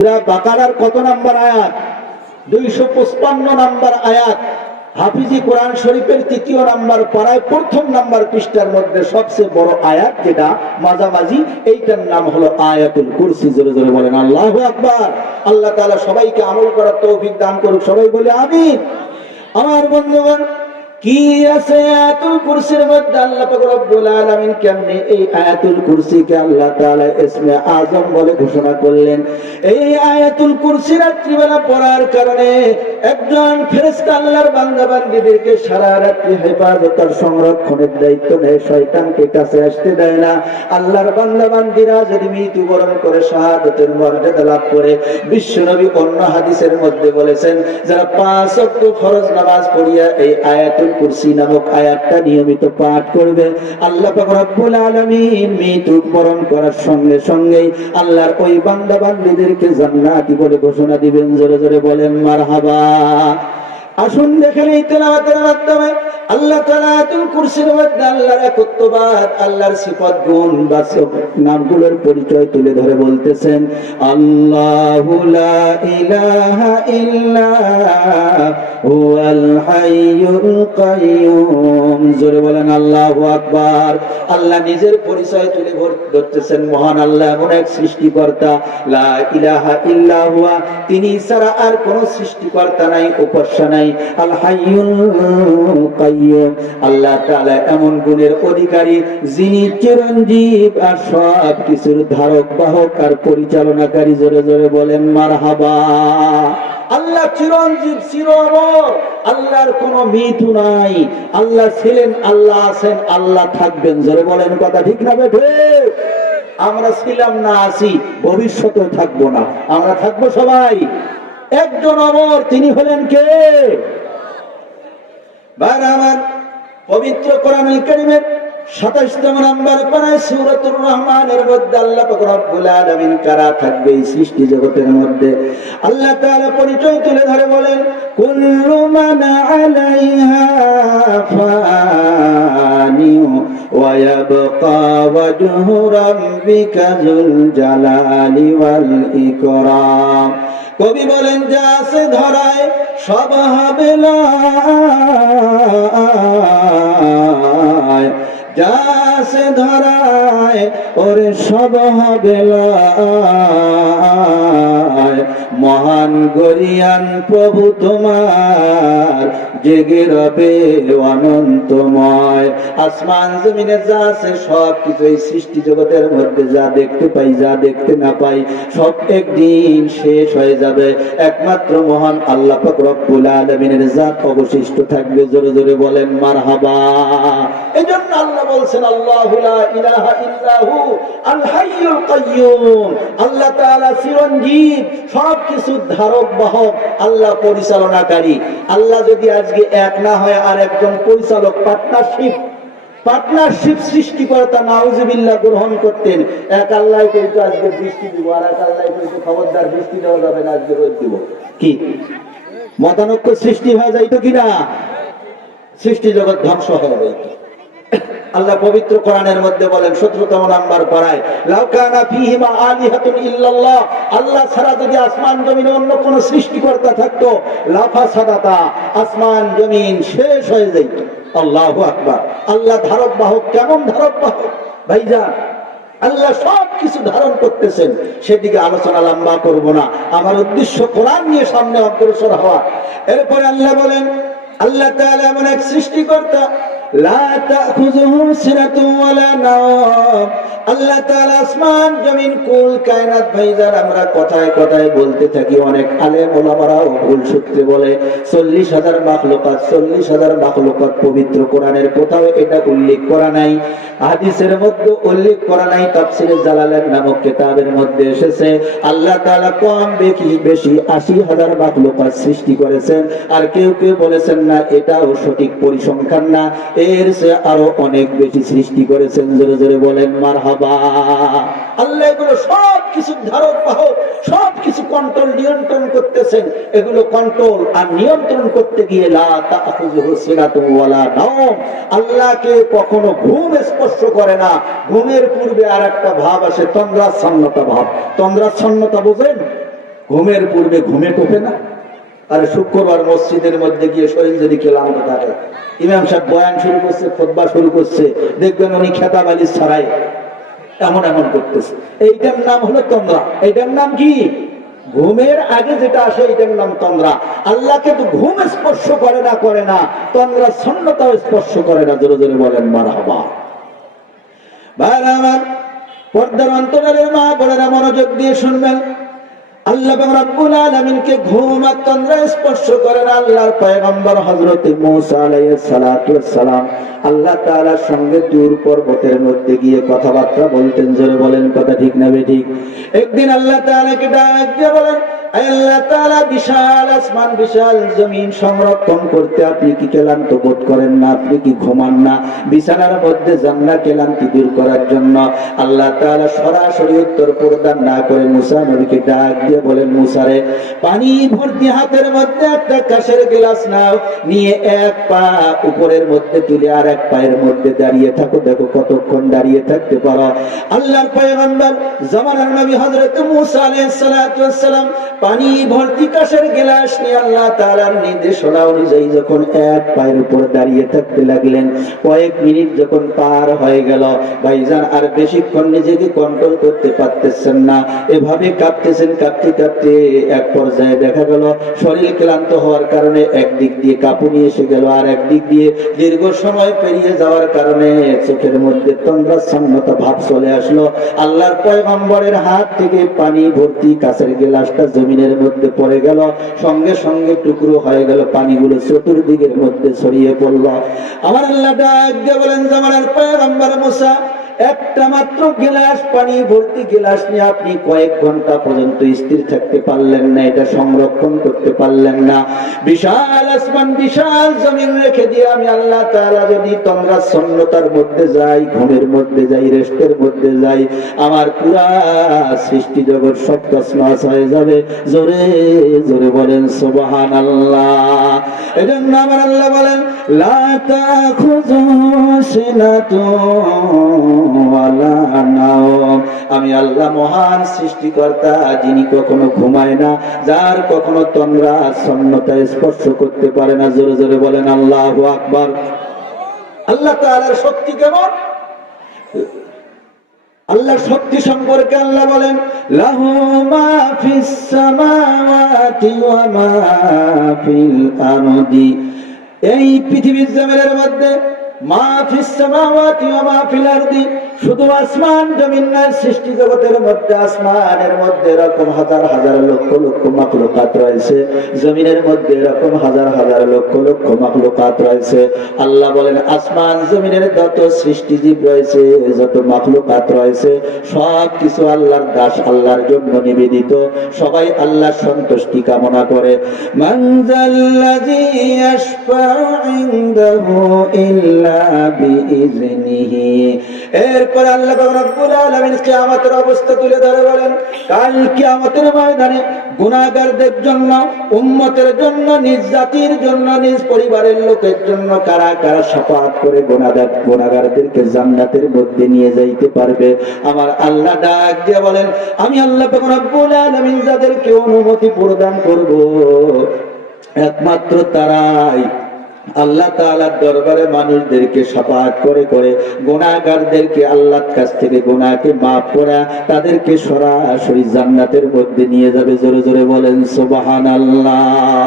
সূরা বাকারার কত নম্বর আয়াত? 255 নম্বর আয়াত। হাফিজি কোরআন শরীফের 3য় নম্বর পারায় 1ম নম্বর পৃষ্ঠার মধ্যে সবচেয়ে বড় আয়াত যেটা মাঝামাঝি, এইটার নাম হলো আয়াতুল কুরসি। জোরে জোরে বলেন আল্লাহু আকবার। আল্লাহ তাআলা সবাইকে আমল করার তৌফিক দান করুক, সবাই বলে আমিন। আমার বন্ধুগণ, কি আছে আয়াতুল কুরসির মধ্যে? আল্লাহ পাক রব্বুল আলামিন কেমনে এই আয়াতুল কুরসিকে আল্লাহ তাআলা ইসমে আযম বলে ঘোষণা করলেন। এই আয়াতুল কুরসি রাত্রিবেলা পড়ার কারণে একজন ফেরেশতা আল্লাহর বান্দা বান্দীদেরকে সারা রাত্রি হেফাজত আর সংরক্ষণের দায়িত্ব নেয়, শয়তানকে কাছে আসতে দেয় না। আল্লাহর বান্দা বান্দীরা যদি মৃত্যুবরণ করে শাহাদাতের মর্যাদা লাভ করে, বিশ্বনবী অন্য হাদিসের মধ্যে বলেছেন, যারা 5 ওয়াক্ত ফরজ নামাজ পড়িয়া এই আয়াতুল কুরসি নামক আয়াতটা নিয়মিত পাঠ করবে, আল্লাহ পাক রব্বুল আলামিন মৃত্যুবরণ করার সঙ্গে সঙ্গেই আল্লাহর ওই বান্দা বান্দীদেরকে জান্নাতি বলে ঘোষণা দিবেন। জোরে জোরে বলেন মারহাবা। আসুন দেখেন এই তেলাওয়াতের মাধ্যমে আল্লাহ তাআলা আয়াতুল কুরসির মধ্যে আল্লাহর একত্ববাদ, আল্লাহর সিফাত গুণ বাচক নামগুলোর পরিচয় তুলে ধরে বলতেছেন, আল্লাহু লা ইলাহা ইল্লা হুয়াল হাইয়ুল কাইয়ুম। জোরে বলেন আল্লাহু আকবার। আল্লাহ নিজের পরিচয় তুলে ধরতেছেন, মহান আল্লাহ এমন এক সৃষ্টিকর্তা, লা ইলাহা ইল্লা হুয়া, তিনি ছাড়া আর কোনো সৃষ্টিকর্তা নাই, উপাস্য নাই। আল হাইয়ুল কাইয়ুম, আল্লাহ তাআলা এমন গুণের অধিকারী যিনি চিরঞ্জীব আর সব কিছুর ধারক বাহক আর পরিচালনাকারী। জোরে জোরে বলেন মারহাবা। আল্লাহ চিরঞ্জীব, চির অমর, আল্লাহর কোনো মৃত্যু নাই। আল্লাহ ছিলেন, আল্লাহ আছেন, আল্লাহ থাকবেন। জোরে বলেন কথা ঠিক না বেঠে? আমরা ছিলাম না, আছি, ভবিষ্যতেও থাকবো না, আমরা থাকবো সবাই। একজন অমর, তিনি হলেন কে? আমার পবিত্র কোরআনুল কারীমের 27তম নম্বর পারায় সূরাতুর রহমানের মধ্যে আল্লাহ পাক রব্বুল আলামিন কারা থাকবে এই সৃষ্টি জগতের মধ্যে আল্লাহ তাআলা পরিচয় তুলে ধরে বলেন, কুল্লু মান আলাইহা ফানি ওয়া ইয়াবকা ওয়াজহু রাব্বিকা যুল জালালি ওয়াল ইকরাম। কবি বলেন, যা আছে ধরায় সব হবে লয়, যা আছে ধরায় ওরে সব হবে লয়, মহান গরিয়ান প্রভু তোমার জেগে রবে অনন্তময়। আসমান জমিনে যা আছে সব কিছু এই সৃষ্টি জগতের মধ্যে যা দেখতে পাই, যা দেখতে না পাই, সব একদিন শেষ হয়ে যাবে। একমাত্র মহান আল্লাহ পাক রব্বুল আলামিনের জাত অবশিষ্ট থাকবে। জোরে জোরে বলেন মারহাবা। এজন্য আল্লাহ বলছেন, আল্লাহু লা ইলাহা ইল্লাহু আল হাইয়ুল কাইয়ুম। আল্লাহ তাআলা চিরঞ্জীব, সব কিছু ধারক বাহক, আল্লাহ পরিচালনাকারী। আল্লাহ যদি আজকে এক না হয় আর একজন পরিচালক, পার্টনারশিপ সৃষ্টিকর্তা নাউজুবিল্লাহ গ্রহণ করতেন, এক আল্লাহ কিন্তু আজকে বৃষ্টি দিব, আর এক আল্লাহ কিন্তু খবরদার বৃষ্টি দেওয়া যাবে না, আজকে রোদ দিব, কি মতানৈক্য সৃষ্টি হয়ে যাইতো কিনা? সৃষ্টি জগৎ ধ্বংস হয়ে যাইতো। আল্লাহ পবিত্র কোরআনের মধ্যে বলেন 17তম নাম্বার পারায়, লাউ কানা ফীহিমা আলিহাতুন ইল্লাল্লাহ, আল্লাহ ছাড়া যদি আসমান জমিনে অন্য কোন সৃষ্টিকর্তা থাকতো, লাফাসাদাতা, আসমান জমিন শেষ হয়ে যেত। আল্লাহু আকবার। আল্লাহ ধারক বাহক। কেমন ধারক বাহক ভাইজান? আল্লাহ সব কিছু ধারণ করতেছেন, সেদিকে আলোচনা লম্বা করব না, আমার উদ্দেশ্য কোরআন নিয়ে সামনে অগ্রসর হওয়া। এরপরে আল্লাহ বলেন, আল্লাহ তাআলা এমন এক সৃষ্টিকর্তা, লা তাখুযুহু সিনাতুন ওয়ালা নাওম। আল্লাহ তাআলা আসমান জমিন কুল কায়নাত ভাইজান আমরা কথায় কথায় বলতে থাকি, অনেক আলেম ওলামারাও ভুল সূত্রে বলে 40,000 মাখলুকাত, 40,000 মাখলুকাত। পবিত্র কোরআনের কোথাও এটা উল্লেখ করা নাই, হাদিসের মধ্যে উল্লেখ করা নাই, তাফসীরে জালালাইন নামক কিতাবের মধ্যে এসেছে আল্লাহ তাআলা কম বেশি 80,000 মাখলুকাত সৃষ্টি করেছেন। আর কেউ কেউ বলেছেন না, এটাও সঠিক পরিসংখ্যান না, এর চেয়ে আরো অনেক বেশি সৃষ্টি করেছেন। জোরে জোরে বলেন মারহাবা। আল্লাহ এগুলো সব কিছু ধারক বাহক, সব কিছু কন্ট্রোল নিয়ন্ত্রণ করতেছেন। এগুলো কন্ট্রোল আর নিয়ন্ত্রণ করতে গিয়ে লা তাখুযুহু সিনাতুন ওয়ালা নাওম, আল্লাহকে কখনো ঘুম স্পর্শ করে না। ঘুমের পূর্বে আর একটা ভাব আসে, তন্দ্রাচ্ছন্নতা ভাব। তন্দ্রাচ্ছন্নতা বোঝেন? ঘুমের পূর্বে ঘুমে টোপে না? আর শুক্রবার মসজিদের মধ্যে গিয়ে শরীর যদি ক্লান্ত থাকে, ইমাম সাহেব বয়ান শুরু করছে, খুতবা শুরু করছে, দেখবেন উনি খেতা বালিশ ছাড়াই এমন এমন করতেছে। এইটার নাম হলো তন্দ্রা। এইটার নাম কি? ঘুমের আগে যেটা আসে এটার নাম তন্দ্রা। আল্লাহকে তো ঘুম স্পর্শ করে না, তন্দ্রা শূন্যতাও স্পর্শ করে না। জোরে জোরে বলেন মারহাবা। ভাইরা আমার, পর্দার অন্তরালের মা বোনেরা মনোযোগ দিয়ে শুনবেন। আল্লাহ রাব্বুল আলামিনকে ঘুম আর তন্দ্রা স্পর্শ করে না। আল্লাহর পয়গম্বর হযরত মূসা আলাইহিস সালাতু ওয়াস সালাম আল্লাহ তাআলার সঙ্গে দূর পর্বতের মধ্যে গিয়ে কথাবার্তা বলতেন। জোরে বলেন কথা ঠিক না বেঠিক? একদিন আল্লাহ তাআলাকে ডাক দিয়ে বলেন, আল্লাহ তাআলা, বিশাল আসমান বিশাল জমিন সংরক্ষণ করতে আপনি কি ক্লান্ত বোধ করেন না? আপনি কি ঘুমান না? বিছানার মধ্যে জান্নাত ক্লান্তি দূর করার জন্য আল্লাহ তাআলা সরাসরি উত্তর প্রদান না করে মুসা নবীকে ডাক দিয়ে বলেন, মুসা রে, পানি ভর্তি হাতের মধ্যে একটা কাঁচের গ্লাস নাও, নিয়ে এক পা উপরের মধ্যে তুলে আর এক পায়ের মধ্যে দাঁড়িয়ে থাকো, দেখো কতক্ষণ দাঁড়িয়ে থাকতে পারো। আল্লাহর পয়গম্বর জামানার নবী হযরত মুসা আলাইহিস সালাতু ওয়াস সালাম পানি ভর্তি কাঁচের গ্লাস নিয়ে আল্লাহ তাআলার নির্দেশনা অনুযায়ী যখন এক পায়ের উপর দাঁড়িয়ে থাকতে লাগলেন, কয়েক মিনিট যখন পার হয়ে গেল, ভাইজান আর বেশিক্ষণ নিজেকে কন্ট্রোল করতে পারতেছেন না। এভাবে কাঁপতেছেন, কাঁপতে কাঁপতে এক পর্যায়ে দেখা গেল শরীর ক্লান্ত হওয়ার কারণে একদিক দিয়ে কাঁপুনি এসে গেল, আর একদিক দিয়ে দীর্ঘ সময় পেরিয়ে যাওয়ার কারণে চোখের মধ্যে তন্দ্রাচ্ছন্নতা ভাব চলে আসলো। আল্লাহর পয়গম্বরের হাত থেকে পানি ভর্তি কাঁচের গ্লাসটা জমিনের মধ্যে পড়ে গেল, সঙ্গে সঙ্গে টুকরো হয়ে গেল, পানিগুলো চতুর্দিকের মধ্যে ছড়িয়ে পড়ল। আমার আল্লাহ ডাক দিয়ে বলেন, জামানার পয়গম্বর মুসা, একটা মাত্র গ্লাস পানি ভর্তি গ্লাস নিয়ে আপনি কয়েক ঘন্টা পর্যন্ত স্থির থাকতে পারলেন না, এটা সংরক্ষণ করতে পারলেন না। বিশাল আসমান বিশাল জমিন রেখে দিয়ে আমি আল্লাহ তাআলা যদি তন্দ্রাচ্ছন্নতার মধ্যে যাই, ঘুমের মধ্যে যাই, রেস্টের মধ্যে যাই, আমার পুরা সৃষ্টি জগৎ সব তছনছ হয়ে যাবে। জোরে জোরে বলেন সুবহানাল্লাহ। এজন্য আমার আল্লাহ বলেন, লা তাখুযু সিনাতুন ওয়ালা নাওম। আমি আল্লাহ মহান সৃষ্টিকর্তা, যিনি কখনো ঘুমায় না, যার কখনো তন্দ্রাচ্ছন্নতা স্পর্শ করতে পারে না। জোরে জোরে বলেন আল্লাহু আকবার। আল্লাহ তাআলার শক্তি কেমন? আল্লাহর শক্তি সম্পর্কে আল্লাহ বলেন, লাহু মা ফিস সামাওয়াতি ওয়া মা ফিল আরদি। এই পৃথিবীর জমিনের মধ্যে মা ফিস সামাওয়াতি ওয়া মা ফিল আরদি, শুধু আসমান জমিন না, সৃষ্টি জগতের মধ্যে আসমানের মধ্যে এরকম হাজার হাজার লক্ষ লক্ষ মাখলুকাত রয়েছে, জমিনের মধ্যে এরকম হাজার হাজার লক্ষ লক্ষ মাখলুকাত রয়েছে। আল্লাহ বলেন, আসমান জমিনের যত সৃষ্টিজীব রয়েছে, যত মাখলুকাত রয়েছে, সব কিছু আল্লাহর দাস, আল্লাহর জন্য নিবেদিত, সবাই আল্লাহর সন্তুষ্টি কামনা করে। মান যাল্লাযী ইয়াশফাউ ইনদাহু ইল্লা বিইজনিহি। এরপর আল্লাহ রাব্বুল আলামিন কিয়ামতের অবস্থা তুলে ধরে বলেন, কাল কিয়ামতের ময়দানে গুনাহগারদের জন্য, উম্মতের জন্য, নিজ জাতির জন্য, নিজ পরিবারের লোকের জন্য কারা কারা শাফাআত করে গুনাহগারদেরকে জান্নাতের মধ্যে নিয়ে যাইতে পারবে। আমার আল্লাহ ডাক দিয়ে বলেন, আমি আল্লাহ রাব্বুল আলামিন যাদেরকে অনুমতি প্রদান করব, একমাত্র তারাই আল্লাহ তাআলার দরবারে মানুষদেরকে শাফাআত করে করে গুনাহগারদেরকে আল্লাহর কাছ থেকে গুনাহকে মাফ করে তাদেরকে সরাসরি জান্নাতের মধ্যে নিয়ে যাবে। জোরে জোরে বলেন সুবহানাল্লাহ।